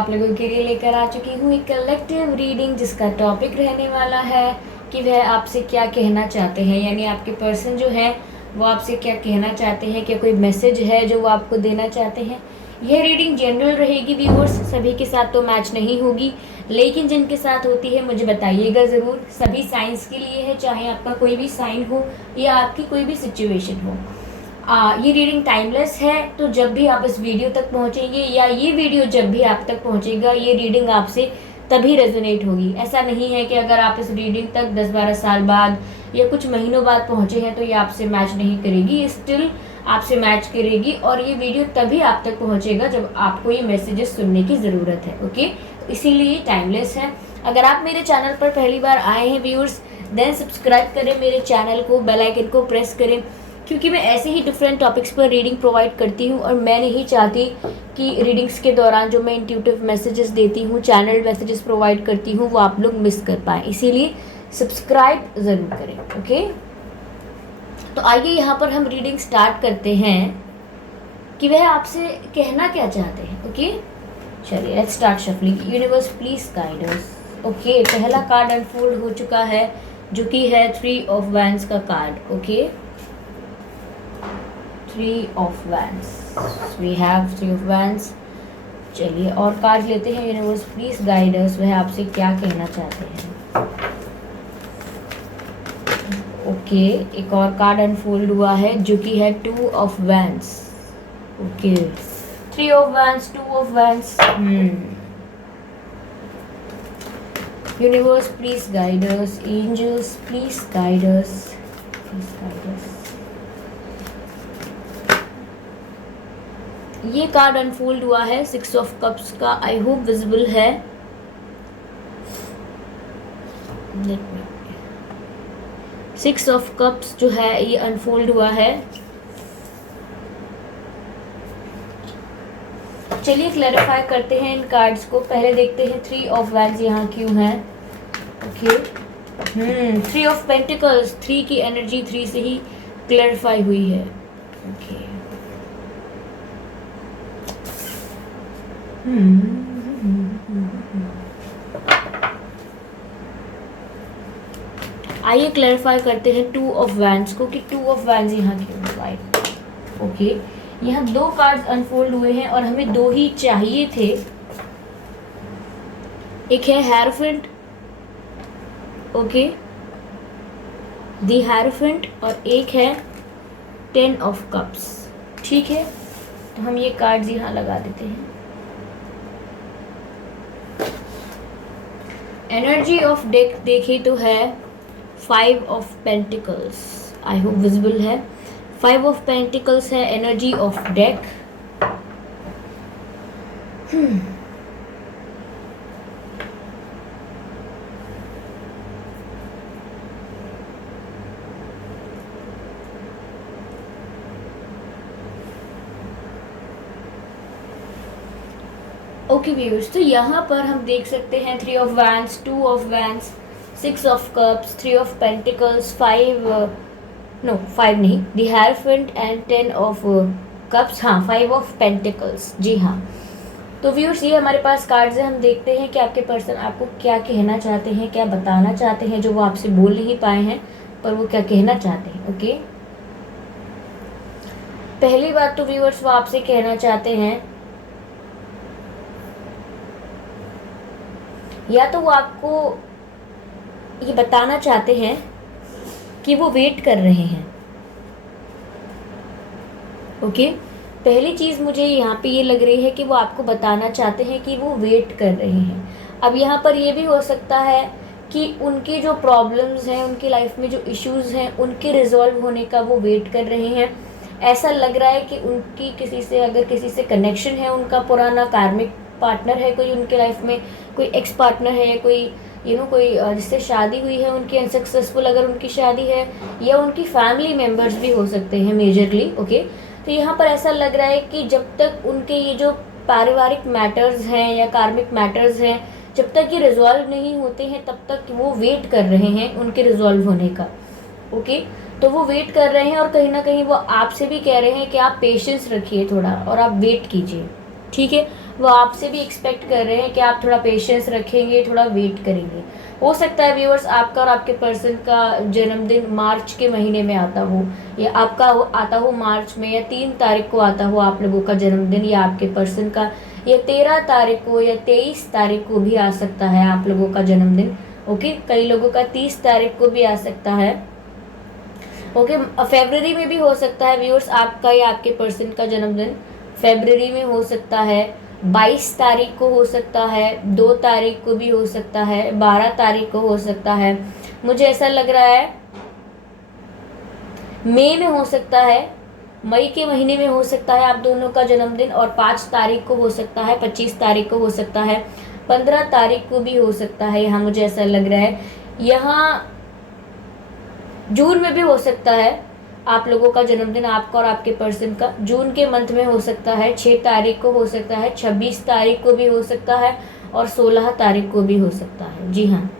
आप लोगों के लिए लेकर आ चुकी हूँ एक कलेक्टिव रीडिंग, जिसका टॉपिक रहने वाला है कि वह आपसे क्या कहना चाहते हैं, यानी आपके पर्सन जो है वो आपसे क्या कहना चाहते हैं, क्या कोई मैसेज है जो वो आपको देना चाहते हैं। यह रीडिंग जनरल रहेगी व्यूअर्स, सभी के साथ तो मैच नहीं होगी, लेकिन जिनके साथ होती है मुझे बताइएगा ज़रूर। सभी साइंस के लिए है, चाहे आपका कोई भी साइन हो या आपकी कोई भी सिचुएशन हो। ये रीडिंग टाइमलेस है, तो जब भी आप इस वीडियो तक पहुंचेंगे या ये वीडियो जब भी आप तक पहुंचेगा, ये रीडिंग आपसे तभी रेजोनेट होगी। ऐसा नहीं है कि अगर आप इस रीडिंग तक 10-12 साल बाद या कुछ महीनों बाद पहुंचे हैं तो ये आपसे मैच नहीं करेगी, ये स्टिल आपसे मैच करेगी। और ये वीडियो तभी आप तक पहुंचेगा जब आपको ये मैसेजेस सुनने की ज़रूरत है। ओके, इसीलिए टाइमलेस है। अगर आप मेरे चैनल पर पहली बार आए हैं व्यूअर्स, देन सब्सक्राइब करें मेरे चैनल को, बेल आइकन को प्रेस करें, क्योंकि मैं ऐसे ही डिफरेंट टॉपिक्स पर रीडिंग प्रोवाइड करती हूँ और मैं नहीं चाहती कि रीडिंग्स के दौरान जो मैं इंट्यूटिव मैसेजेस देती हूँ, चैनल मैसेजेस प्रोवाइड करती हूँ, वो आप लोग मिस कर पाएँ। इसीलिए सब्सक्राइब ज़रूर करें। ओके, तो आइए यहाँ पर हम रीडिंग स्टार्ट करते हैं कि वह आपसे कहना क्या चाहते हैं। ओके, चलिए let's start shuffling. Universe please guide us. Okay, पहला कार्ड अनफोल्ड हो चुका है जो कि है 3 ऑफ वैंड्स का card. Okay, 3 of wands, we have 3 of wands. चलिए और कार्ड लेते हैं। यूनिवर्स प्लीज गाइड अस, वह आपसे क्या कहना चाहते हैं। ओके, एक और कार्ड अनफोल्ड हुआ है जो कि है 2 of wands. Okay, 3 of wands, 2 of wands. Universe please guide us, angels please guide us, please guide us. ये कार्ड अनफोल्ड हुआ है 6 ऑफ कप्स का। आई होप विजिबल है। लेट मी, 6 ऑफ कप्स जो है ये अनफोल्ड हुआ है। चलिए क्लैरिफाई करते हैं इन कार्ड्स को। पहले देखते हैं 3 ऑफ वैंड्स यहाँ क्यों है। ओके, 3 ऑफ पेंटिकल्स, 3 की एनर्जी 3 से ही क्लैरिफाई हुई है। ओके, आइए क्लैरिफाई करते हैं 2 ऑफ वैंड्स को कि 2 ऑफ वैंड्स यहाँ क्यों राइट। ओके, यहाँ 2 कार्ड्स अनफोल्ड हुए हैं और हमें 2 ही चाहिए थे। एक है हेरोफेंट, ओके, दी हेरोफेंट, और एक है 10 ऑफ कप्स। ठीक है, तो हम ये कार्ड्स यहाँ लगा देते हैं। एनर्जी ऑफ डेक देखें तो है 5 of pentacles. I hope visible है। 5 ऑफ पेंटिकल्स है energy of deck. Okay viewers, तो यहाँ पर हम देख सकते हैं 3 of wands, 2 of wands, 6 of cups, 3 of pentacles, 5 नहीं, the hierophant and 10 of cups. हाँ, 5 ऑफ पेंटिकल्स, जी हाँ। तो व्यूअर्स ये हमारे पास कार्ड्स हैं। हम देखते हैं कि आपके पर्सन आपको क्या कहना चाहते हैं, क्या बताना चाहते हैं जो वो आपसे बोल नहीं पाए हैं, पर वो क्या कहना चाहते हैं। ओके, पहली बात तो व्यूअर्स वो आपसे कहना चाहते हैं, या तो वो आपको ये बताना चाहते हैं कि वो वेट कर रहे हैं। ओके, पहली चीज़ मुझे यहाँ पे ये लग रही है कि वो आपको बताना चाहते हैं कि वो वेट कर रहे हैं। अब यहाँ पर ये भी हो सकता है कि उनकी जो प्रॉब्लम्स हैं, उनकी लाइफ में जो इश्यूज़ हैं, उनके रिजॉल्व होने का वो वेट कर रहे हैं। ऐसा लग रहा है कि उनकी किसी से, अगर किसी से कनेक्शन है, उनका पुराना कार्मिक पार्टनर है कोई उनके लाइफ में, कोई एक्स पार्टनर है, कोई कोई जिससे शादी हुई है उनकी अनसक्सेसफुल, अगर उनकी शादी है, या उनकी फैमिली मेम्बर्स भी हो सकते हैं मेजरली। ओके, तो यहाँ पर ऐसा लग रहा है कि जब तक उनके ये जो पारिवारिक मैटर्स हैं या कार्मिक मैटर्स हैं, जब तक ये रिजॉल्व नहीं होते हैं तब तक वो वेट कर रहे हैं उनके रिजॉल्व होने का। ओके, तो वो वेट कर रहे हैं और कहीं ना कहीं वो आपसे भी कह रहे हैं कि आप पेशेंस रखिए थोड़ा और आप वेट कीजिए। ठीक है, वो आपसे भी एक्सपेक्ट कर रहे हैं कि आप थोड़ा पेशेंस रखेंगे, थोड़ा वेट करेंगे। हो सकता है व्यूअर्स आपका और आपके पर्सन का जन्मदिन मार्च के महीने में आता हो, या आपका आता हो मार्च में, या 3 तारीख को आता हो आप लोगों का जन्मदिन, या आपके पर्सन का या 13 तारीख को या 23 तारीख को भी आ सकता है आप लोगों का जन्मदिन। ओके, कई लोगों का 30 तारीख को भी आ सकता है। ओके, फरवरी में भी हो सकता है व्यूअर्स आपका या आपके पर्सन का जन्मदिन फरवरी में हो सकता है। 22 तारीख को हो सकता है, 2 तारीख को भी हो सकता है, 12 तारीख को हो सकता है। मुझे ऐसा लग रहा है मई में हो सकता है, मई के महीने में हो सकता है आप दोनों का जन्मदिन, और 5 तारीख को हो सकता है, 25 तारीख को हो सकता है, 15 तारीख को भी हो सकता है। यहाँ मुझे ऐसा लग रहा है यहाँ जून में भी हो सकता है आप लोगों का जन्मदिन, आपका और आपके पर्सन का जून के मंथ में हो सकता है। 6 तारीख को हो सकता है, 26 तारीख को भी हो सकता है, और 16 तारीख को भी हो सकता है। जी हाँ,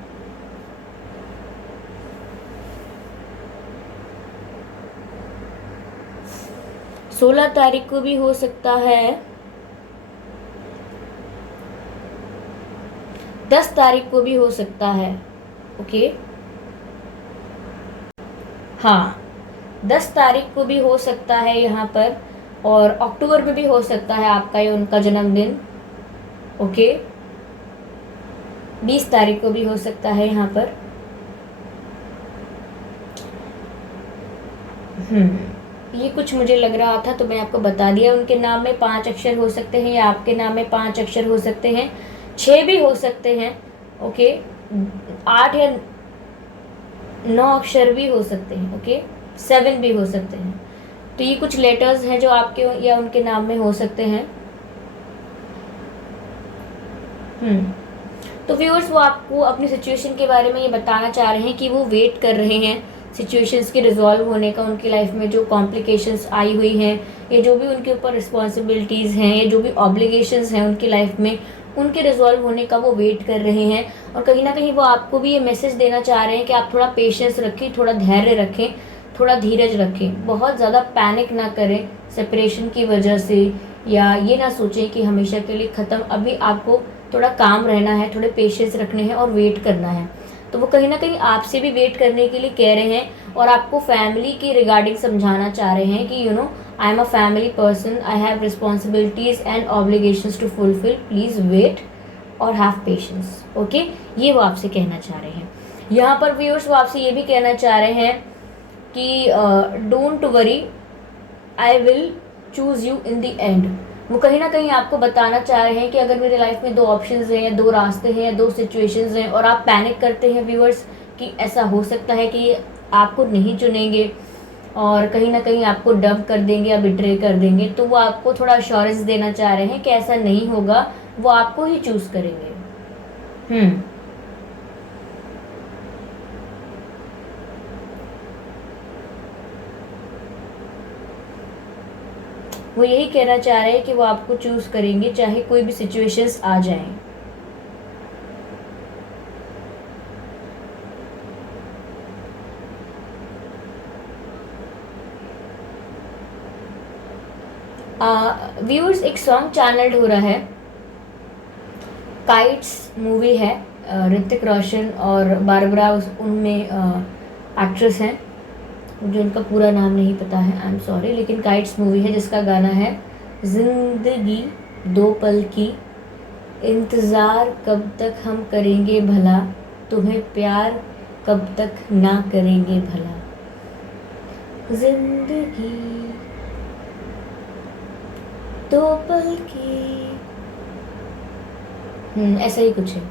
सोलह तारीख को भी हो सकता है, 10 तारीख को भी हो सकता है। ओके, हाँ, 10 तारीख को भी हो सकता है यहाँ पर, और अक्टूबर में भी हो सकता है आपका या उनका जन्मदिन। ओके, 20 तारीख को भी हो सकता है यहाँ पर। ये कुछ मुझे लग रहा था तो मैं आपको बता दिया। उनके नाम में 5 अक्षर हो सकते हैं, या आपके नाम में 5 अक्षर हो सकते हैं, 6 भी हो सकते हैं। ओके, 8 या 9 अक्षर भी हो सकते हैं। ओके, 7 भी हो सकते हैं। तो ये कुछ लेटर्स हैं जो आपके या उनके नाम में हो सकते हैं। तो व्यूअर्स वो आपको अपनी सिचुएशन के बारे में ये बताना चाह रहे हैं कि वो वेट कर रहे हैं सिचुएशंस के रिजॉल्व होने का। उनकी लाइफ में जो कॉम्प्लिकेशंस आई हुई हैं, या जो भी उनके ऊपर रिस्पॉन्सिबिलिटीज़ हैं, या जो भी ऑब्लिगेशंस हैं उनकी लाइफ में, उनके रिजॉल्व होने का वो वेट कर रहे हैं। और कहीं ना कहीं वो आपको भी ये मैसेज देना चाह रहे हैं कि आप थोड़ा पेशेंस रखें, थोड़ा धैर्य रखें, थोड़ा धीरज रखें, बहुत ज़्यादा पैनिक ना करें सेपरेशन की वजह से, या ये ना सोचें कि हमेशा के लिए ख़त्म। अभी आपको थोड़ा काम रहना है, थोड़े पेशेंस रखने हैं और वेट करना है। तो वो कहीं ना कहीं आपसे भी वेट करने के लिए कह रहे हैं, और आपको फैमिली की रिगार्डिंग समझाना चाह रहे हैं कि I am a family person, I have responsibilities and obligations to fulfil, please wait और हैव पेशेंस। ओके, ये वो आपसे कहना चाह रहे हैं। यहाँ पर व्यूअर्स वो आपसे ये भी कहना चाह रहे हैं कि don't worry, I will choose you in the end. वो कहीं ना कहीं आपको बताना चाह रहे हैं कि अगर मेरी लाइफ में 2 ऑप्शंस हैं, या 2 रास्ते हैं, या 2 सिचुएशंस हैं, और आप पैनिक करते हैं व्यूअर्स कि ऐसा हो सकता है कि आपको नहीं चुनेंगे और कहीं ना कहीं आपको डंप कर देंगे या बिट्रे कर देंगे, तो वो आपको थोड़ा अश्योरेंस देना चाह रहे हैं कि ऐसा नहीं होगा, वो आपको ही चूज़ करेंगे। वो यही कहना चाह रहे हैं कि वो आपको चूज़ करेंगे चाहे कोई भी सिचुएशंस आ जाएं। व्यूअर्स एक सॉन्ग चैनल्ड हो रहा है, काइट्स मूवी है, ऋतिक रोशन और बारबरा उनमें एक्ट्रेस हैं, मुझे उनका पूरा नाम नहीं पता है, आई एम सॉरी, लेकिन काइट्स मूवी है जिसका गाना है जिंदगी 2 पल की, इंतज़ार कब तक हम करेंगे भला, तुम्हें प्यार कब तक ना करेंगे भला, जिंदगी 2 पल की, ऐसा ही कुछ है,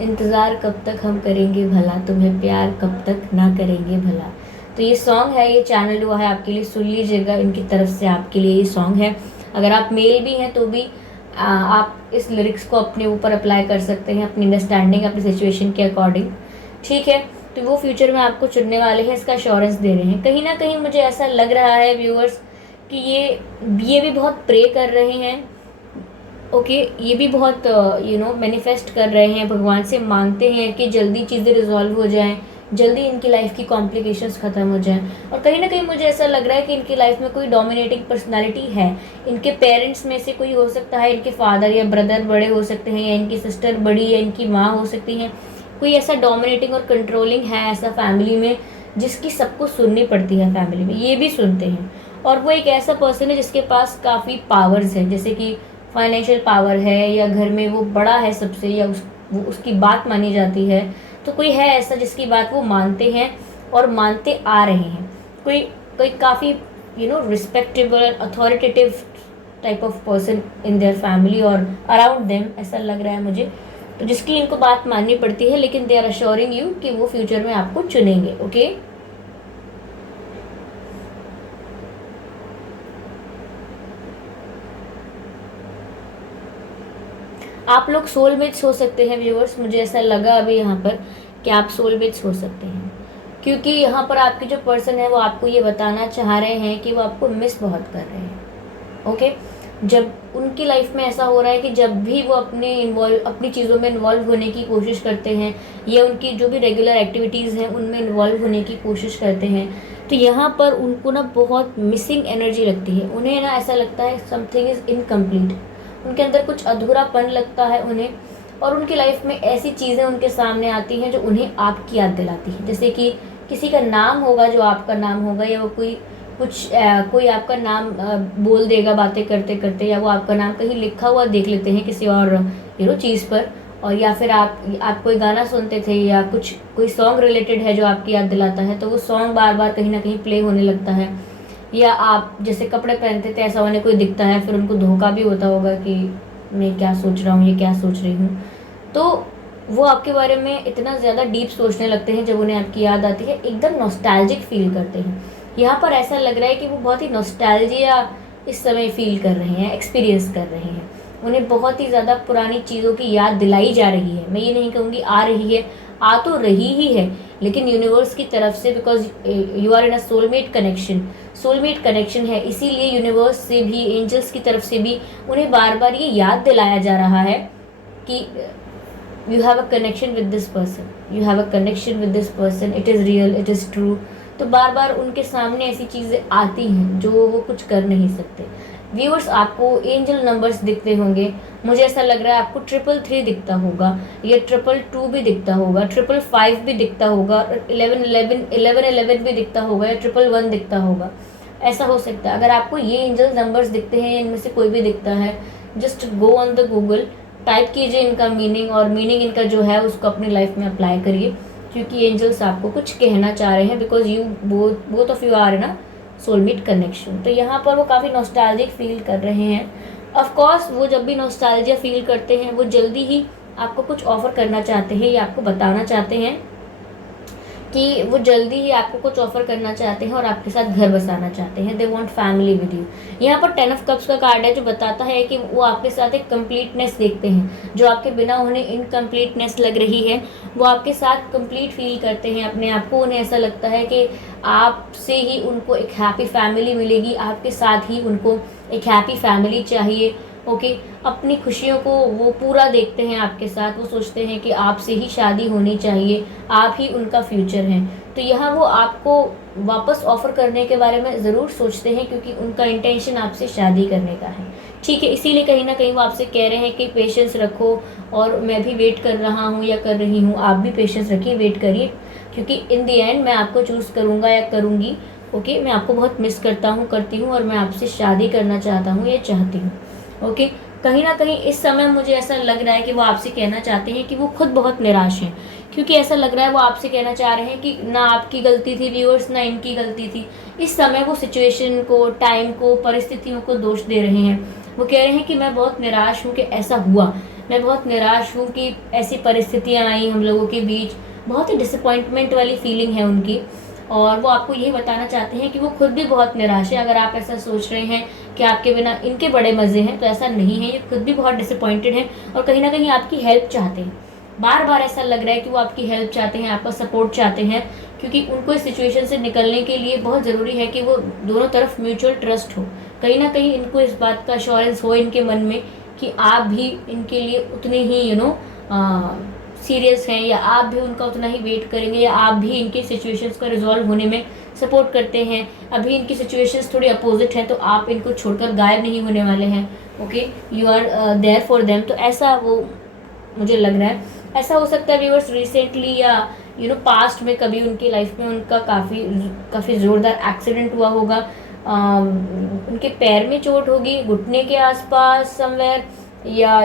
इंतज़ार कब तक हम करेंगे भला, तुम्हें प्यार कब तक ना करेंगे भला। तो ये सॉन्ग है, ये चैनल हुआ है आपके लिए, सुन लीजिएगा, इनकी तरफ से आपके लिए ये सॉन्ग है। अगर आप मेल भी हैं तो भी आप इस लिरिक्स को अपने ऊपर अप्लाई कर सकते हैं, अपनी अंडरस्टैंडिंग, अपनी सिचुएशन के अकॉर्डिंग। ठीक है, तो वो फ्यूचर में आपको चुनने वाले हैं, इसका अश्योरेंस दे रहे हैं। कहीं ना कहीं मुझे ऐसा लग रहा है व्यूअर्स कि ये भी बहुत प्रे कर रहे हैं। ओके, ये भी बहुत मैनिफेस्ट कर रहे हैं, भगवान से मांगते हैं कि जल्दी चीज़ें रिजॉल्व हो जाएं, जल्दी इनकी लाइफ की कॉम्प्लिकेशंस ख़त्म हो जाएं। और कहीं ना कहीं मुझे ऐसा लग रहा है कि इनकी लाइफ में कोई डोमिनेटिंग पर्सनालिटी है। इनके पेरेंट्स में से कोई हो सकता है, इनके फादर या ब्रदर बड़े हो सकते हैं, या इनकी सिस्टर बड़ी, या इनकी माँ हो सकती हैं। कोई ऐसा डोमिनेटिंग और कंट्रोलिंग है ऐसा फैमिली में, जिसकी सबको सुननी पड़ती है फैमिली में, ये भी सुनते हैं। और वो एक ऐसा पर्सन है जिसके पास काफ़ी पावर्स हैं, जैसे कि फाइनेंशियल पावर है, या घर में वो बड़ा है सबसे, या उसकी बात मानी जाती है। तो कोई है ऐसा जिसकी बात वो मानते हैं और मानते आ रहे हैं। कोई कोई काफ़ी respectable authoritative type of person in their family और अराउंड देम, ऐसा लग रहा है मुझे। तो जिसकी इनको बात माननी पड़ती है, लेकिन दे आर अश्योरिंग यू कि वो फ्यूचर में आपको चुनेंगे। ओके, आप लोग सोलमेट्स हो सकते हैं व्यूअर्स, मुझे ऐसा लगा अभी यहाँ पर कि आप सोलमेट्स हो सकते हैं, क्योंकि यहाँ पर आपके जो पर्सन है वो आपको ये बताना चाह रहे हैं कि वो आपको मिस बहुत कर रहे हैं। ओके, जब उनकी लाइफ में ऐसा हो रहा है कि जब भी वो अपनी चीज़ों में इन्वॉल्व होने की कोशिश करते हैं, या उनकी जो भी रेगुलर एक्टिविटीज़ हैं उनमें इन्वॉल्व होने की कोशिश करते हैं, तो यहाँ पर उनको ना बहुत मिसिंग एनर्जी लगती है। उन्हें ना ऐसा लगता है समथिंग इज़ इनकम्प्लीट, उनके अंदर कुछ अधूरापन लगता है उन्हें। और उनकी लाइफ में ऐसी चीज़ें उनके सामने आती हैं जो उन्हें आपकी याद दिलाती है। जैसे कि किसी का नाम होगा जो आपका नाम होगा, या वो कोई आपका नाम बोल देगा बातें करते करते, या वो आपका नाम कहीं लिखा हुआ देख लेते हैं किसी और चीज़ पर, और या फिर आप कोई गाना सुनते थे, या कोई सॉन्ग रिलेटेड है जो आपकी याद दिलाता है, तो वो सॉन्ग बार बार कहीं ना कहीं प्ले होने लगता है। या आप जैसे कपड़े पहनते थे, ऐसा उन्हें कोई दिखता है, फिर उनको धोखा भी होता होगा कि मैं क्या सोच रहा हूँ, ये क्या सोच रही हूँ। तो वो आपके बारे में इतना ज़्यादा डीप सोचने लगते हैं जब उन्हें आपकी याद आती है, एकदम नॉस्टैल्जिक फील करते हैं। यहाँ पर ऐसा लग रहा है कि वो बहुत ही नॉस्टैल्जिया इस समय फील कर रहे हैं, एक्सपीरियंस कर रहे हैं। उन्हें बहुत ही ज़्यादा पुरानी चीज़ों की याद दिलाई जा रही है। मैं ये नहीं कहूँगी आ रही है, आ तो रही ही है, लेकिन यूनिवर्स की तरफ से, because you are in a soulmate connection है, इसीलिए यूनिवर्स से भी, एंजल्स की तरफ से भी उन्हें बार बार ये याद दिलाया जा रहा है कि you have a connection with this person, it is real, it is true. तो बार बार उनके सामने ऐसी चीज़ें आती हैं जो वो कुछ कर नहीं सकते। व्यूअर्स, आपको एंजल नंबर्स दिखते होंगे, मुझे ऐसा लग रहा है आपको 333 दिखता होगा, या 222 भी दिखता होगा, 555 भी दिखता होगा, 1111 भी दिखता होगा, या 111 दिखता होगा। ऐसा हो सकता है। अगर आपको ये एंजल नंबर्स दिखते हैं, इनमें से कोई भी दिखता है, just go on the Google, type कीजिए इनका मीनिंग, और मीनिंग इनका जो है उसको अपनी लाइफ में अप्लाई करिए, क्योंकि एंजल्स आपको कुछ कहना चाह रहे हैं, because you both of you are ना सोलमेट कनेक्शन। तो यहाँ पर वो काफ़ी नॉस्टैल्जिक फील कर रहे हैं। ऑफ कोर्स वो जब भी नॉस्टैल्जिया फील करते हैं, वो जल्दी ही आपको कुछ ऑफ़र करना चाहते हैं, या आपको बताना चाहते हैं कि वो जल्दी ही आपको कुछ ऑफर करना चाहते हैं और आपके साथ घर बसाना चाहते हैं। They want family with you. यहाँ पर 10 ऑफ कप्स का कार्ड है जो बताता है कि वो आपके साथ एक कंप्लीटनेस देखते हैं, जो आपके बिना उन्हें इनकम्प्लीटनेस लग रही है, वो आपके साथ कंप्लीट फील करते हैं अपने आप को। उन्हें ऐसा लगता है कि आपसे ही उनको एक हैप्पी फैमिली मिलेगी, आपके साथ ही उनको एक हैप्पी फैमिली चाहिए। ओके, अपनी खुशियों को वो पूरा देखते हैं आपके साथ। वो सोचते हैं कि आपसे ही शादी होनी चाहिए, आप ही उनका फ्यूचर हैं। तो यहाँ वो आपको वापस ऑफ़र करने के बारे में ज़रूर सोचते हैं, क्योंकि उनका इंटेंशन आपसे शादी करने का है। ठीक है, इसीलिए कहीं ना कहीं वो आपसे कह रहे हैं कि पेशेंस रखो, और मैं भी वेट कर रहा हूँ या कर रही हूँ, आप भी पेशेंस रखिए, वेट करिए, क्योंकि इन दी एंड मैं आपको चूज़ करूँगा या करूँगी। ओके, मैं आपको बहुत मिस करती हूँ और मैं आपसे शादी करना चाहता हूँ या चाहती हूँ। ओके, कहीं ना कहीं इस समय मुझे ऐसा लग रहा है कि वो आपसे कहना चाहते हैं कि वो खुद बहुत निराश हैं, क्योंकि ऐसा लग रहा है वो आपसे कहना चाह रहे हैं कि ना आपकी गलती थी व्यूअर्स, ना इनकी गलती थी। इस समय वो सिचुएशन को, टाइम को, परिस्थितियों को दोष दे रहे हैं। वो कह रहे हैं कि मैं बहुत निराश हूँ कि ऐसा हुआ, मैं बहुत निराश हूँ कि ऐसी परिस्थितियाँ आई हम लोगों के बीच। बहुत ही डिसअपॉइंटमेंट वाली फीलिंग है उनकी, और वो आपको यही बताना चाहते हैं कि वो खुद भी बहुत निराश है। अगर आप ऐसा सोच रहे हैं कि आपके बिना इनके बड़े मज़े हैं, तो ऐसा नहीं है। ये खुद भी बहुत डिसअपॉइंटेड हैं और कहीं ना कहीं आपकी हेल्प चाहते हैं। बार बार ऐसा लग रहा है कि वो आपकी हेल्प चाहते हैं, आपका सपोर्ट चाहते हैं, क्योंकि उनको इस सिचुएशन से निकलने के लिए बहुत ज़रूरी है कि वो दोनों तरफ म्यूचुअल ट्रस्ट हो। कहीं ना कहीं इनको इस बात का अश्योरेंस हो इनके मन में कि आप भी इनके लिए उतने ही सीरियस हैं, या आप भी उनका उतना ही वेट करेंगे, या आप भी इनकी सिचुएशंस का रिजॉल्व होने में सपोर्ट करते हैं। अभी इनकी सिचुएशंस थोड़ी अपोजिट हैं, तो आप इनको छोड़कर गायब नहीं होने वाले हैं। Okay, you are there for them. तो ऐसा वो मुझे लग रहा है। ऐसा हो सकता है व्यूअर्स रिसेंटली या पास्ट में कभी उनकी लाइफ में उनका काफ़ी ज़ोरदार एक्सीडेंट हुआ होगा। उनके पैर में चोट होगी, घुटने के आसपास समवेयर, या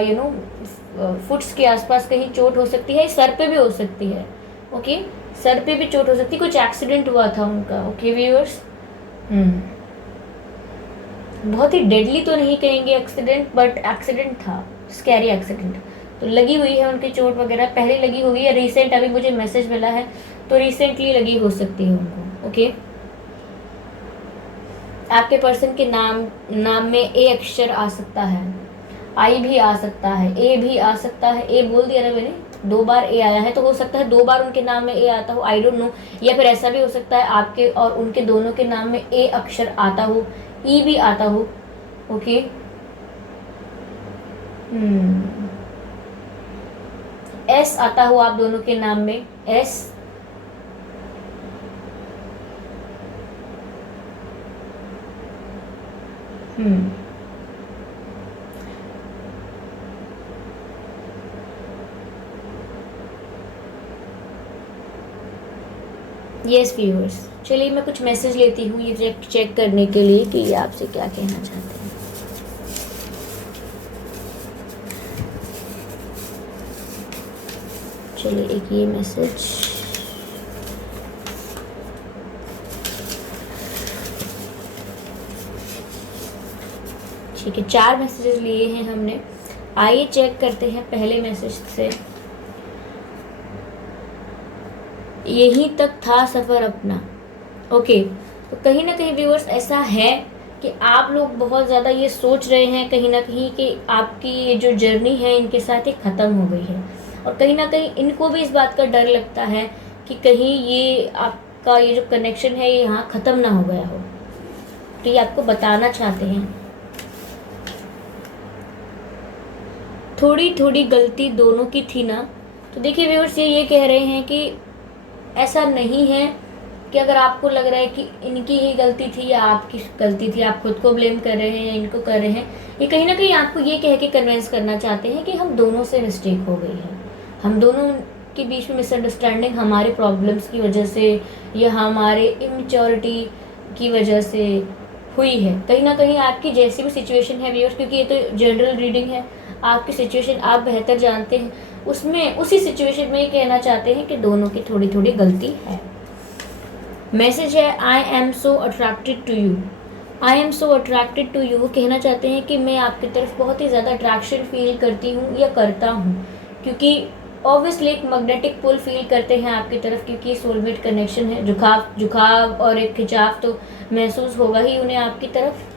फुट्स के आसपास कहीं चोट हो सकती है, सर पे भी हो सकती है। ओके, सर पे भी चोट हो सकती है, कुछ एक्सीडेंट हुआ था उनका। ओके व्यूअर्स, बहुत ही डेडली तो नहीं कहेंगे एक्सीडेंट, बट एक्सीडेंट था, स्कैरी एक्सीडेंट। तो लगी हुई है उनकी चोट वगैरह, पहले लगी हुई है, रिसेंट अभी मुझे मैसेज मिला है, तो रिसेंटली लगी हो सकती है उनको। ओके, आपके पर्सन के नाम में ए अक्षर आ सकता है, आई भी आ सकता है, ए भी आ सकता है। ए बोल दिया ना मैंने, 2 बार ए आया है, तो हो सकता है 2 बार उनके नाम में ए आता हो, आई डोंट नो। या फिर ऐसा भी हो सकता है आपके और उनके दोनों के नाम में ए अक्षर आता हो, ई भी आता हो। ओके, एस आता हो आप दोनों के नाम में, एस। यस व्यूअर्स, चलिए मैं कुछ मैसेज लेती हूँ ये चेक करने के लिए कि ये आपसे क्या कहना चाहते हैं। चलिए एक ये मैसेज, ठीक है, 4 मैसेजेस लिए हैं हमने। आइए चेक करते हैं पहले मैसेज से। यहीं तक था सफ़र अपना। ओके, तो कहीं ना कहीं व्यूअर्स ऐसा है कि आप लोग बहुत ज़्यादा ये सोच रहे हैं कहीं ना कहीं कि आपकी ये जो जर्नी है इनके साथ ये ख़त्म हो गई है, और कहीं ना कहीं इनको भी इस बात का डर लगता है कि कहीं ये आपका ये जो कनेक्शन है ये यहाँ ख़त्म ना हो गया हो। तो ये आपको बताना चाहते हैं, थोड़ी थोड़ी गलती दोनों की थी ना। तो देखिए व्यूअर्स, ये कह रहे हैं कि ऐसा नहीं है कि अगर आपको लग रहा है कि इनकी ही गलती थी या आपकी गलती थी, आप खुद को ब्लेम कर रहे हैं या इनको कर रहे हैं, ये कहीं ना कहीं आपको ये कह के कन्विंस करना चाहते हैं कि हम दोनों से मिस्टेक हो गई है, हम दोनों के बीच में मिसअंडरस्टैंडिंग हमारे प्रॉब्लम्स की वजह से या हमारे इमेच्योरिटी की वजह से हुई है। कहीं ना कहीं आपकी जैसी भी सिचुएशन है व्यूअर्स, क्योंकि ये तो जनरल रीडिंग है, आपकी सिचुएशन आप बेहतर जानते हैं, उसमें उसी सिचुएशन में ये कहना चाहते हैं कि दोनों की थोड़ी थोड़ी गलती है। मैसेज है, I am so attracted to you. I am so attracted to you कहना चाहते हैं कि मैं आपकी तरफ बहुत ही ज़्यादा अट्रैक्शन फील करती हूँ या करता हूँ, क्योंकि ऑब्वियसली एक मैग्नेटिक पुल फील करते हैं आपकी तरफ, क्योंकि सोलमेट कनेक्शन है। झुकाव और एक खिंचाव तो महसूस होगा ही उन्हें आपकी तरफ।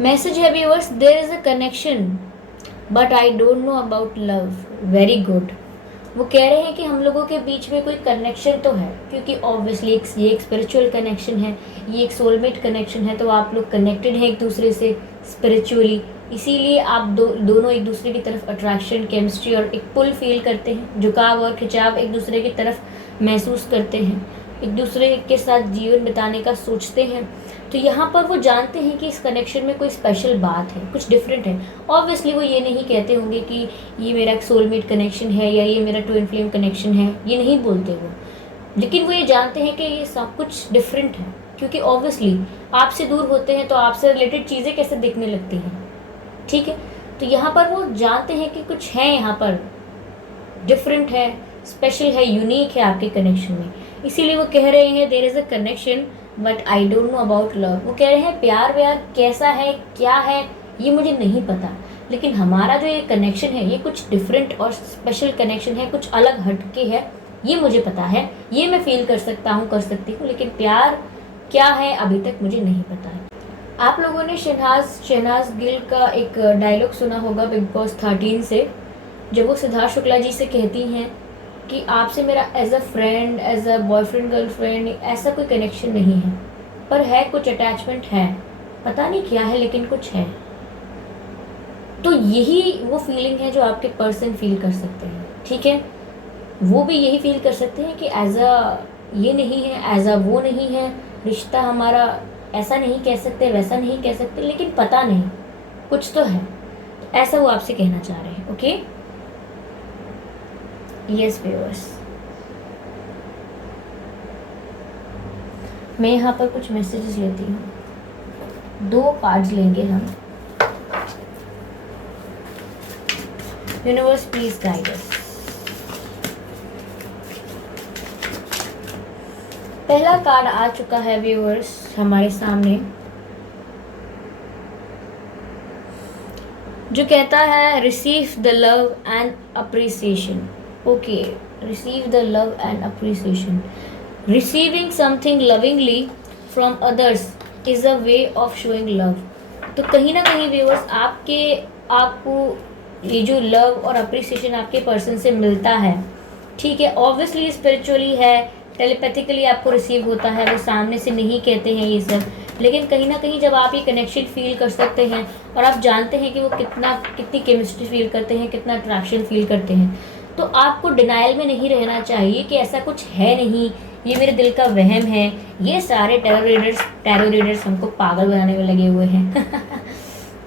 मैसेज है viewers, there is a connection but I don't know about love. Very good. वो कह रहे हैं कि हम लोगों के बीच में कोई कनेक्शन तो है, क्योंकि ऑब्वियसली ये एक स्पिरिचुअल कनेक्शन है, ये एक सोलमेट कनेक्शन है, तो आप लोग कनेक्टेड हैं एक दूसरे से स्पिरिचुअली, इसीलिए आप दोनों एक दूसरे की तरफ अट्रैक्शन, केमिस्ट्री और एक पुल फील करते हैं, झुकाव और खिंचाव एक दूसरे की तरफ महसूस करते हैं, एक दूसरे के साथ जीवन बिताने का सोचते हैं। तो यहाँ पर वो जानते हैं कि इस कनेक्शन में कोई स्पेशल बात है, कुछ डिफरेंट है। ऑब्वियसली वो ये नहीं कहते होंगे कि ये मेरा एक सोलमेट कनेक्शन है या ये मेरा ट्विन फ्लेम कनेक्शन है, ये नहीं बोलते वो, लेकिन वो ये जानते हैं कि ये सब कुछ डिफरेंट है, क्योंकि ऑब्वियसली आपसे दूर होते हैं तो आपसे रिलेटेड चीज़ें कैसे दिखने लगती हैं, ठीक है। तो यहाँ पर वो जानते हैं कि कुछ है यहाँ पर डिफरेंट है, स्पेशल है, यूनिक है आपके कनेक्शन में, इसीलिए वो कह रहे हैं there is a connection but I don't know about love. वो कह रहे हैं प्यार व्यार कैसा है, क्या है, ये मुझे नहीं पता, लेकिन हमारा जो ये कनेक्शन है ये कुछ डिफरेंट और स्पेशल कनेक्शन है, कुछ अलग हटके है, ये मुझे पता है, ये मैं फील कर सकता हूँ, कर सकती हूँ, लेकिन प्यार क्या है अभी तक मुझे नहीं पता है। आप लोगों ने शहनाज गिल का एक डायलॉग सुना होगा बिग बॉस 13 से, जब वो सिद्धार्थ शुक्ला जी से कहती हैं कि आपसे मेरा as a friend, as a boyfriend girlfriend ऐसा कोई कनेक्शन नहीं है, पर है कुछ अटैचमेंट है, पता नहीं क्या है लेकिन कुछ है। तो यही वो फीलिंग है जो आपके पर्सन फील कर सकते हैं, ठीक है। वो भी यही फील कर सकते हैं कि एज अ ये नहीं है, एज अ वो नहीं है, रिश्ता हमारा ऐसा नहीं कह सकते, वैसा नहीं कह सकते, लेकिन पता नहीं कुछ तो है, ऐसा वो आपसे कहना चाह रहे हैं। ओके, यस व्यूअर्स, मैं यहाँ पर कुछ मैसेजेस लेती हूँ, 2 कार्ड्स लेंगे हम। यूनिवर्स प्लीज गाइड अस। पहला कार्ड आ चुका है व्यूअर्स हमारे सामने, जो कहता है receive the love and appreciation. Okay, receive the love and appreciation. Receiving something lovingly from others is a way of showing love. तो कहीं ना कहीं व्यूअर्स आपको ये जो लव और अप्रिसिएशन आपके पर्सन से मिलता है, ठीक है, ऑब्वियसली स्पिरिचुअली है, टेलीपैथिकली आपको रिसीव होता है, वो सामने से नहीं कहते हैं ये सब, लेकिन कहीं ना कहीं जब आप ये कनेक्शन फील कर सकते हैं और आप जानते हैं कि वो कितनी केमिस्ट्री फील करते हैं, कितना अट्रैक्शन फील करते हैं, तो आपको डिनाइल में नहीं रहना चाहिए कि ऐसा कुछ है नहीं, ये मेरे दिल का वहम है, ये सारे टैरो रीडर्स हमको पागल बनाने में लगे हुए हैं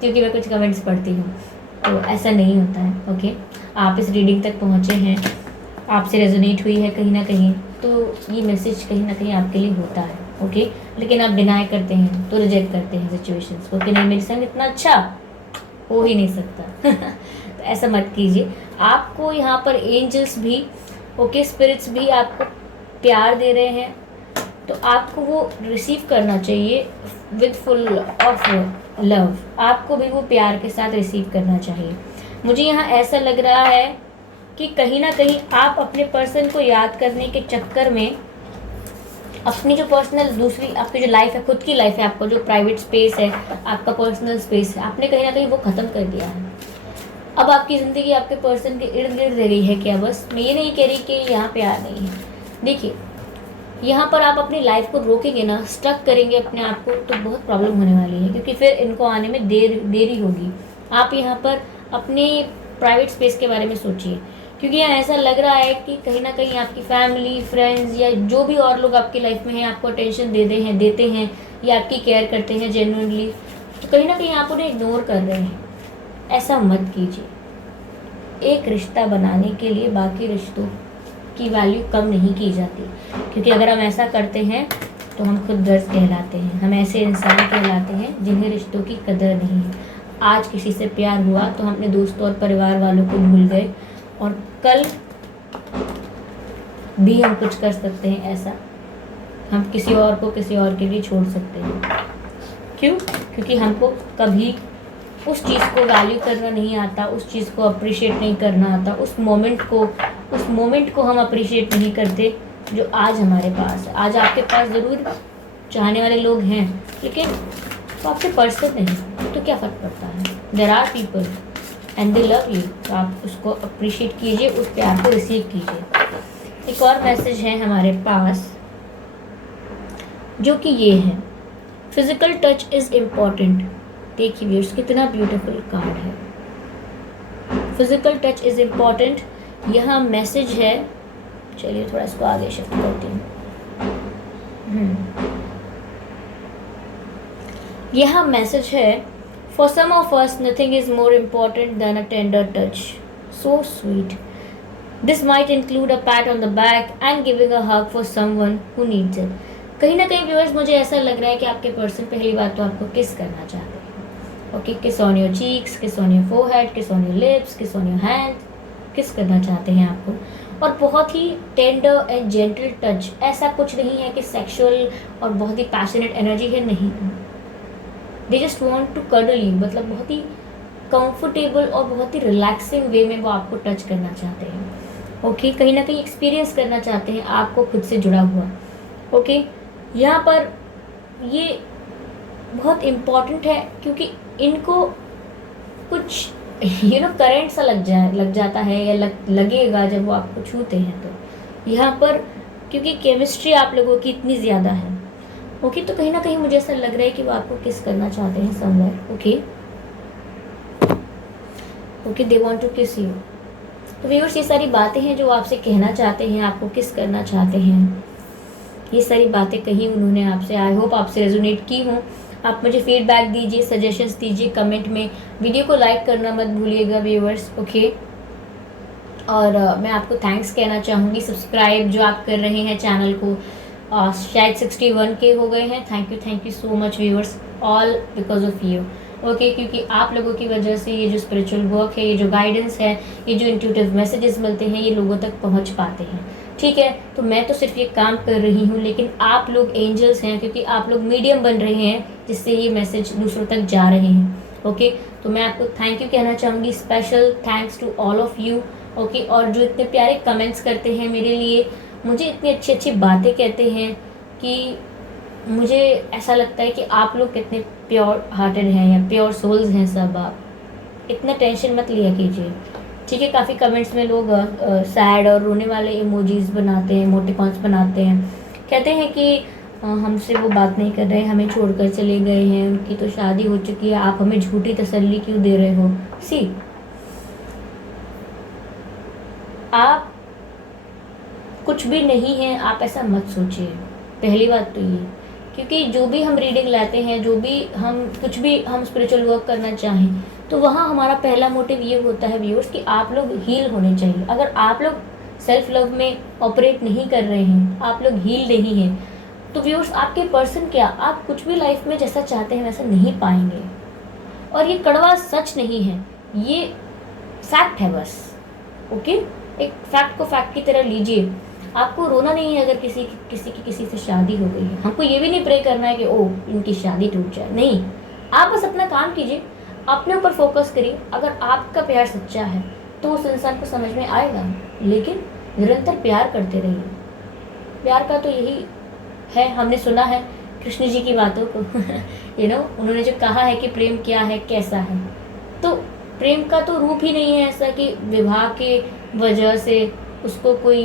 क्योंकि मैं कुछ कमेंट्स पढ़ती हूँ, तो ऐसा नहीं होता है। ओके, आप इस रीडिंग तक पहुँचे हैं, आपसे रेजोनेट हुई है कहीं ना कहीं, तो ये मैसेज कहीं ना कहीं आपके लिए होता है। ओके, लेकिन आप डिनाई करते हैं, तो रिजेक्ट करते हैं सिचुएशंस को कि नहीं, मेरे संग इतना अच्छा हो ही नहीं सकता तो ऐसा मत कीजिए। आपको यहाँ पर एंजल्स भी, ओके, स्पिरिट्स भी आपको प्यार दे रहे हैं, तो आपको वो रिसीव करना चाहिए विद फुल ऑफ लव। आपको भी वो प्यार के साथ रिसीव करना चाहिए। मुझे यहाँ ऐसा लग रहा है कि कहीं ना कहीं आप अपने पर्सन को याद करने के चक्कर में अपनी जो पर्सनल दूसरी आपकी जो लाइफ है, खुद की लाइफ है, आपका जो प्राइवेट स्पेस है, आपका पर्सनल स्पेस है, आपने कहीं ना कहीं वो ख़त्म कर दिया है। अब आपकी ज़िंदगी आपके पर्सन के इर्द गिर्द रह रही है क्या? बस मैं ये नहीं कह रही कि यहाँ प्यार नहीं है। देखिए, यहाँ पर आप अपनी लाइफ को रोकेंगे ना, स्टक करेंगे अपने आप को, तो बहुत प्रॉब्लम होने वाली है, क्योंकि फिर इनको आने में देरी होगी। आप यहाँ पर अपने प्राइवेट स्पेस के बारे में सोचिए, क्योंकि यहाँ ऐसा लग रहा है कि कहीं ना कहीं आपकी फैमिली, फ्रेंड्स या जो भी और लोग आपकी लाइफ में हैं, आपको अटेंशन देते हैं या आपकी केयर करते हैं जेन्युइनली, तो कहीं ना कहीं आप उन्हें इग्नोर कर रहे हैं। ऐसा मत कीजिए। एक रिश्ता बनाने के लिए बाकी रिश्तों की वैल्यू कम नहीं की जाती, क्योंकि अगर हम ऐसा करते हैं तो हम खुद गर्ज कहलाते हैं, हम ऐसे इंसान कहलाते हैं जिन्हें रिश्तों की कदर नहीं है। आज किसी से प्यार हुआ तो हम अपने दोस्तों और परिवार वालों को भूल गए, और कल भी हम कुछ कर सकते हैं ऐसा, हम किसी और को किसी और के लिए छोड़ सकते हैं। क्यों? क्योंकि हमको कभी उस चीज़ को वैल्यू करना नहीं आता, उस चीज़ को अप्रिशिएट नहीं करना आता, उस मोमेंट को हम अप्रिशिएट नहीं करते जो आज हमारे पास है। आज आपके पास ज़रूर चाहने वाले लोग हैं, लेकिन वो आपके पर्सन नहीं, तो क्या फ़र्क पड़ता है? There are people and they love you, तो आप उसको अप्रिशिएट कीजिए, उस प्यार को रिसीव कीजिए। एक और मैसेज है हमारे पास, जो कि ये है, फिजिकल टच इज़ इम्पॉर्टेंट। देखिए व्यूअर्स, कितना ब्यूटीफुल कार्ड है। फिजिकल टच इज़ इम्पॉर्टेंट, यहाँ मैसेज है। चलिए थोड़ा इसको आगे शिफ्ट करती हूँ। यहाँ मैसेज है, for some of us nothing is more important than a tender touch, so sweet. This might include a pat on the back and giving a hug for someone who needs it. कहीं ना कहीं viewers, मुझे ऐसा लग रहा है कि आपके पर्सन पहली बात तो आपको किस करना चाहते हैं। ओके, किस ऑन योर चीक्स, किस ऑन योर फोरहेड, किस ऑन योर लिप्स, किस ऑन योर हैंड, किस करना चाहते हैं आपको। और बहुत ही टेंडर एंड जेंटल टच, ऐसा कुछ नहीं है कि सेक्सुअल और बहुत ही पैशनेट एनर्जी है, नहीं। They just want to cuddle you, मतलब बहुत ही कंफर्टेबल और बहुत ही रिलैक्सिंग वे में वो आपको टच करना चाहते हैं। ओके, कहीं ना कहीं एक्सपीरियंस करना चाहते हैं आपको खुद से जुड़ा हुआ। ओके, यहाँ पर ये बहुत इम्पॉर्टेंट है, क्योंकि इनको कुछ करंट सा लग जाता है या लगेगा जब वो आपको छूते हैं। तो यहाँ पर क्योंकि केमिस्ट्री आप लोगों की इतनी ज़्यादा है, ओके, तो कहीं ना कहीं मुझे ऐसा लग रहा है कि वो आपको किस करना चाहते हैं somewhere. Okay, okay, they want to kiss you. तो व्यूअर्स, ये सारी बातें हैं जो आपसे कहना चाहते हैं, आपको किस करना चाहते हैं, ये सारी बातें कही उन्होंने आपसे। आई होप आपसे रेजोनेट की हूँ। आप मुझे फीडबैक दीजिए, सजेशंस दीजिए कमेंट में। वीडियो को लाइक करना मत भूलिएगा व्यूअर्स, ओके। और मैं आपको थैंक्स कहना चाहूँगी, सब्सक्राइब जो आप कर रहे हैं चैनल को, शायद 61 के हो गए हैं। Thank you so much viewers, all because of you, okay. क्योंकि आप लोगों की वजह से ये जो स्पिरिचुअल वर्क है, ये जो गाइडेंस है, ये जो इंट्यूटिव मैसेजेस मिलते हैं, ये लोगों तक पहुंच पाते हैं, ठीक है। तो मैं तो सिर्फ ये काम कर रही हूँ, लेकिन आप लोग एंजल्स हैं, क्योंकि आप लोग मीडियम बन रहे हैं जिससे ये मैसेज दूसरों तक जा रहे हैं, ओके। तो मैं आपको थैंक यू कहना चाहूँगी, special thanks to all of you, okay. और जो इतने प्यारे कमेंट्स करते हैं मेरे लिए, मुझे इतनी अच्छी अच्छी बातें कहते हैं कि मुझे ऐसा लगता है कि आप लोग कितने प्योर हार्टेड हैं या प्योर सोल्स हैं सब। आप इतना टेंशन मत लिया कीजिए, ठीक है। काफ़ी कमेंट्स में लोग सैड और रोने वाले इमोजीज बनाते हैं, इमोटिकॉन्स बनाते हैं, कहते हैं कि हमसे वो बात नहीं कर रहे, हमें छोड़कर चले गए हैं, उनकी तो शादी हो चुकी है, आप हमें झूठी तसल्ली क्यों दे रहे हो। सी, आप कुछ भी नहीं है, आप ऐसा मत सोचिए, पहली बात तो ये। क्योंकि जो भी हम रीडिंग लाते हैं, जो भी हम कुछ भी हम स्पिरिचुअल वर्क करना चाहें, तो वहाँ हमारा पहला मोटिव ये होता है व्यूअर्स कि आप लोग हील होने चाहिए। अगर आप लोग सेल्फ लव में ऑपरेट नहीं कर रहे हैं, आप लोग हील नहीं हैं, तो व्यूअर्स आपके पर्सन क्या, आप कुछ भी लाइफ में जैसा चाहते हैं वैसा नहीं पाएंगे। और ये कड़वा सच नहीं है, ये फैक्ट है बस, ओके। एक फैक्ट को फैक्ट की तरह लीजिए। आपको रोना नहीं है अगर किसी से शादी हो गई है। हमको ये भी नहीं प्रे करना है कि ओ इनकी शादी टूट जाए, नहीं। आप बस अपना काम कीजिए, अपने ऊपर फोकस करिए। अगर आपका प्यार सच्चा है तो उस इंसान को समझ में आएगा, लेकिन निरंतर प्यार करते रहिए। प्यार का तो यही है, हमने सुना है कृष्ण जी की बातों को उन्होंने जो कहा है कि प्रेम क्या है, कैसा है। तो प्रेम का तो रूप ही नहीं है ऐसा कि विवाह के वजह से उसको कोई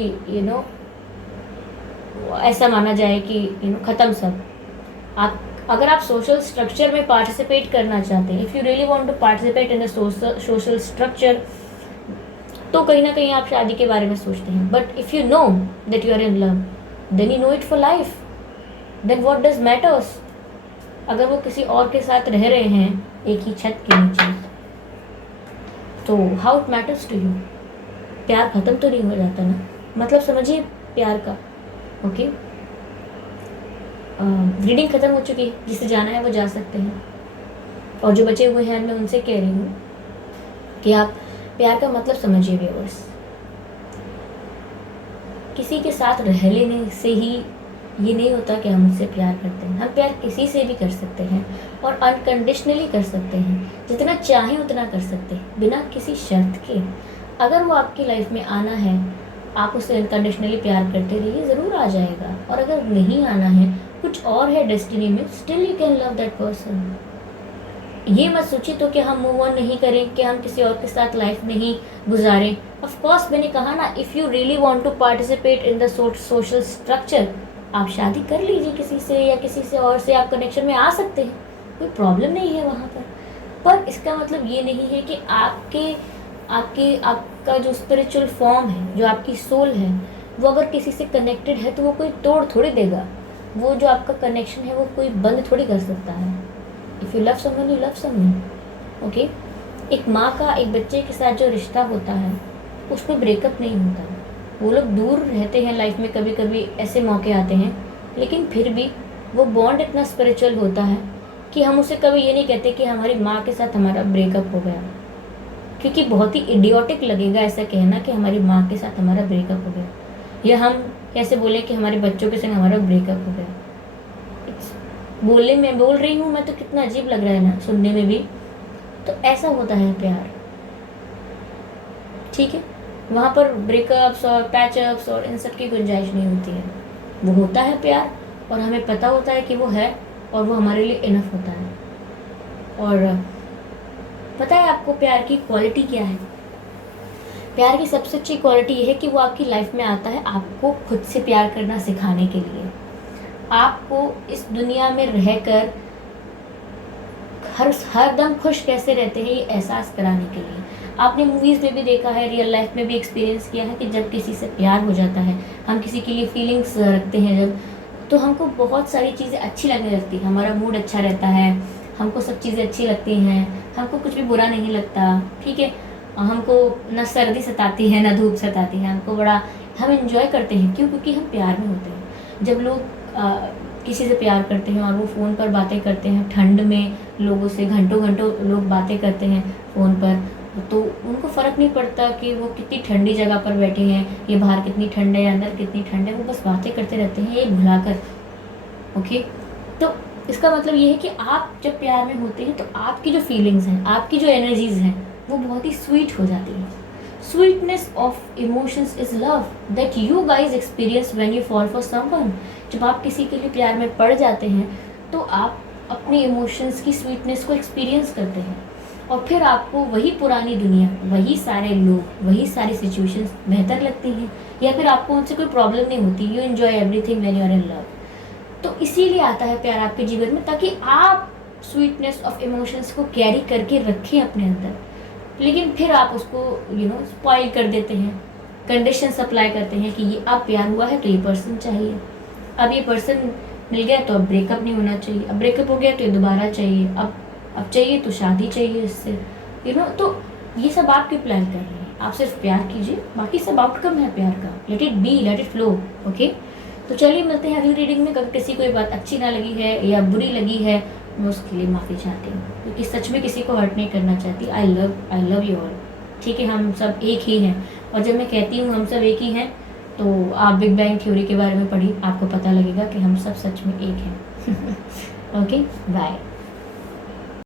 ऐसा माना जाए कि ख़त्म सब। आप अगर आप सोशल स्ट्रक्चर में पार्टिसिपेट करना चाहते हैं, if you really want to participate in the social structure, तो कहीं ना कहीं आप शादी के बारे में सोचते हैं। But if you know that you are in love, then you know it for life, then what does matters. अगर वो किसी और के साथ रह रहे हैं एक ही छत के नीचे, तो how it matters to you. प्यार ख़त्म तो नहीं हो जाता ना, मतलब समझिए प्यार का, ओके। रीडिंग ख़त्म हो चुकी है, जिसे जाना है वो जा सकते हैं। और जो बचे हुए हैं मैं उनसे कह रही हूँ कि आप प्यार का मतलब समझिए व्यूअर्स। किसी के साथ रह लेने से ही ये नहीं होता कि हम उससे प्यार करते हैं। हम प्यार किसी से भी कर सकते हैं और अनकंडीशनली कर सकते हैं, जितना चाहें उतना कर सकते हैं, बिना किसी शर्त के। अगर वो आपकी लाइफ में आना है, आप उससे अनकंडीशनली प्यार करते रहिए, ज़रूर आ जाएगा। और अगर नहीं आना है, कुछ और है डेस्टिनी में, still you can love that person. ये मत सोचिए तो कि हम मूव ऑन नहीं करें, कि हम किसी और के साथ लाइफ नहीं गुजारें। ऑफ कोर्स मैंने कहा ना, if you really want to participate in the social structure, आप शादी कर लीजिए किसी से, या किसी से और से आप कनेक्शन में आ सकते हैं, कोई प्रॉब्लम नहीं है वहाँ पर इसका मतलब ये नहीं है कि आपका जो स्पिरिचुअल फॉर्म है, जो आपकी सोल है, वो अगर किसी से कनेक्टेड है तो वो कोई तोड़ थोड़ी देगा। वो जो आपका कनेक्शन है वो कोई बंद थोड़ी कर सकता है। If you love someone, you love someone, okay. एक माँ का एक बच्चे के साथ जो रिश्ता होता है, उसमें ब्रेकअप नहीं होता। वो लोग दूर रहते हैं लाइफ में, कभी कभी ऐसे मौके आते हैं, लेकिन फिर भी वो बॉन्ड इतना स्पिरिचुअल होता है कि हम उसे कभी ये नहीं कहते कि हमारी माँ के साथ हमारा ब्रेकअप हो गया, क्योंकि बहुत ही इडियोटिक लगेगा ऐसा कहना कि हमारी माँ के साथ हमारा ब्रेकअप हो गया, या हम कैसे बोलें कि हमारे बच्चों के संग हमारा ब्रेकअप हो गया। बोलने में बोल रही हूँ मैं तो कितना अजीब लग रहा है ना, सुनने में भी। तो ऐसा होता है प्यार, ठीक है। वहाँ पर ब्रेकअप्स और पैचअप्स और इन सब की गुंजाइश नहीं होती है। वो होता है प्यार, और हमें पता होता है कि वो है, और वो हमारे लिए इनफ होता है। और पता है आपको प्यार की क्वालिटी क्या है? प्यार की सबसे अच्छी क्वालिटी ये है कि वो आपकी लाइफ में आता है आपको खुद से प्यार करना सिखाने के लिए। आपको इस दुनिया में रहकर हर दम खुश कैसे रहते हैं, ये एहसास कराने के लिए। आपने मूवीज़ में भी देखा है, रियल लाइफ में भी एक्सपीरियंस किया है कि जब किसी से प्यार हो जाता है, हम किसी के लिए फीलिंग्स रखते हैं जब, तो हमको बहुत सारी चीज़ें अच्छी लगने लगती हैं, हमारा मूड अच्छा रहता है, हमको सब चीज़ें अच्छी लगती हैं, हमको कुछ भी बुरा नहीं लगता, ठीक है। हमको ना सर्दी सताती है ना धूप सताती है, हमको बड़ा हम इंजॉय करते हैं। क्यों? क्योंकि हम प्यार में होते हैं। जब लोग किसी से प्यार करते हैं और वो फ़ोन पर बातें करते हैं, ठंड में लोगों से घंटों घंटों लोग बातें करते हैं फ़ोन पर, तो उनको फ़र्क नहीं पड़ता कि वो कितनी ठंडी जगह पर बैठे हैं, ये बाहर कितनी ठंड है, अंदर कितनी ठंड है, वो बस बातें करते रहते हैं ये भुलाकर। ओके, तो इसका मतलब ये है कि आप जब प्यार में होते हैं तो आपकी जो फीलिंग्स हैं, आपकी जो एनर्जीज हैं, वो बहुत ही स्वीट हो जाती हैं। Sweetness of emotions is love that you guys experience when you fall for someone. जब आप किसी के लिए प्यार में पड़ जाते हैं तो आप अपने इमोशंस की स्वीटनेस को एक्सपीरियंस करते हैं, और फिर आपको वही पुरानी दुनिया, वही सारे लोग, वही सारी सिचुएशंस बेहतर लगती हैं, या फिर आपको उनसे कोई प्रॉब्लम नहीं होती। You enjoy everything when you are in love. तो इसीलिए आता है प्यार आपके जीवन में, ताकि आप स्वीटनेस ऑफ इमोशंस को कैरी करके रखें अपने अंदर। लेकिन फिर आप उसको स्पॉइल कर देते हैं, कंडीशन अप्लाई करते हैं कि ये अब प्यार हुआ है तो ये पर्सन चाहिए, अब ये पर्सन मिल गया तो अब ब्रेकअप नहीं होना चाहिए, अब ब्रेकअप हो गया तो ये दोबारा चाहिए, अब चाहिए तो शादी चाहिए इससे, तो ये सब आपके प्लान कर रहे हैं। आप सिर्फ प्यार कीजिए, बाकी सब आउटकम है प्यार का। Let it be, let it flow. Okay, तो चलिए मिलते हैं अगली रीडिंग में। अगर किसी को ये बात अच्छी ना लगी है या बुरी लगी है, मैं उसके लिए माफ़ी चाहती हूँ, क्योंकि सच में किसी को हर्ट नहीं करना चाहती। I love you all. ठीक है, हम सब एक ही हैं, और जब मैं कहती हूँ हम सब एक ही हैं, तो आप बिग बैंग थ्योरी के बारे में पढ़िए, आपको पता लगेगा कि हम सब सच में एक हैं। Okay, bye.